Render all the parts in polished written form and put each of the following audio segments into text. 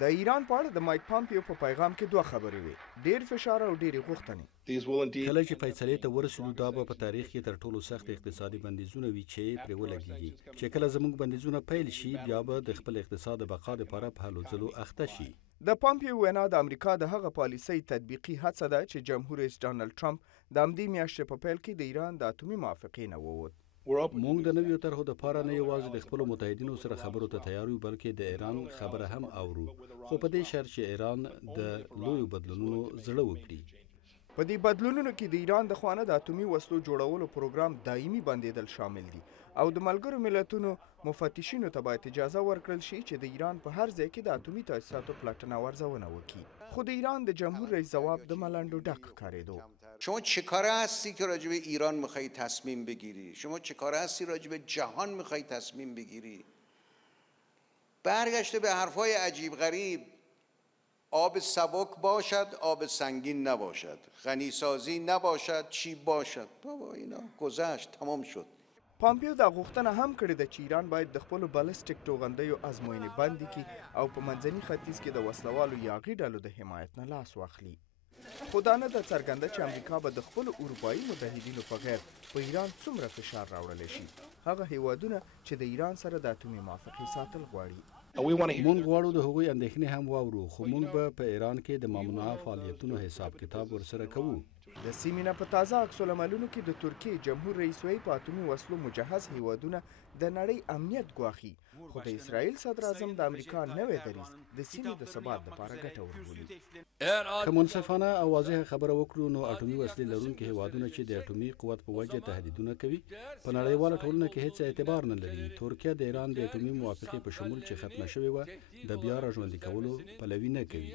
د ایران په اړه د مایک پامپیو په پیغام کې دوه خبرې وي، ډیر فشار او ډیرې غوښتنې. کله چې فیصلې ته ورسېدو دا به په تاریخ کې تر ټولو سخت اقتصادي بندیزونه وي چې پرې ولګېږي، چې کله زموږ بندیزونه پیل شي بیا به د خپل اقتصاد د بقا لپاره په هلو ځلو اخته شي. د پامپیو وینا د امریکا د هغه پالیسۍ تطبیقي هڅه ده چې جمهور رئیس ډانلډ ټرمپ د همدې میاشتې په پیل کې د ایران د اتومي موافقې نه ووت. موږ د نویو طرحو دپاره نه یوازې د خپلو متحدینو سره خبرو ته تیار یو بلکې د ایران خبره هم اورو، خو په دې شرط چې ایران د لویو بدلونونو زړه وکړي. په دې بدلونونو کې د ایران د خوا نه د اتومي وسلو جوړولو پروګرام دایمي بندیدل شامل دي او د ملګرو ملتونو مفتشینو ته باید اجازه ورکړل شي چې د ایران په هر ځای کې د اتومي تاسیساتو پلټنه او ارزونه وکړي. خو د ایران د جمهور رئیس ځواب د ملنډو ډک ښکارېدو. شما چه کاره هستی که راجع به ایران میخوایی تصمیم بگیری؟ شما چه کاره هستی راجع به جهان میخوایی تصمیم بگیری؟ برگشته به حرفای عجیب غریب، آب سبک باشد آب سنگین نباشد، غنیسازی نباشد چی باشد. بابا اینا گذشت، تمام شد. پامپیو دا غوښتنه هم کړې ده چې ایران باید د خپلو بالستیک توغندیو ازموینې بندې کړي او په منځني ختیځ کې د وسلوالو یاغي ډلو د حمایت نه لاس واخلي. خو دا نه ده څرګنده چې امریکا به د خپلو اروپایي متحدینو په غیر په ایران څومره فشار راوړلی شي، هغه هیوادونه چې د ایران سره د اتومي موافقې ساتل غواړي. مونږ غواړو د هغوی اندېښنې هم واورو، خو مونږ به په ایران کې د ممنوعه فعالیتونو حساب کتاب ورسره کوو. د سیمې نه په تازه عکس العملونو کې د ترکیې جمهور رئیس وایي په اتومي وسلو مجهز هیوادونه د نړۍ امنیت ګواښي، خو د اسرائیل صدر اعظم د امریکا نوی دریځ د سیمې د ثبات لپاره ګټور بولي. که منصفانه او واضحه خبره وکړو نو اټومي وسلې لرونکي هیوادونه چې د اټومي قوت په وجه تهدیدونه کوي په نړیواله ټولنه کې هیڅ اعتبار نه لري. ترکیه د ایران د اټومي موافقې په شمول چې ختمه شوې وه د بیا راژوندي کولو پلوي نه کوي.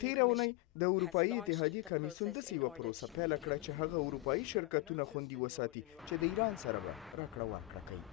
تېره اونۍ د اروپایي اتحادیې کمیسیون داسې یوه پروسه پیل کړه چې هغه اروپایي شرکتونه خوندي وساتي چې د ایران سره به راکړه ورکړه کوي.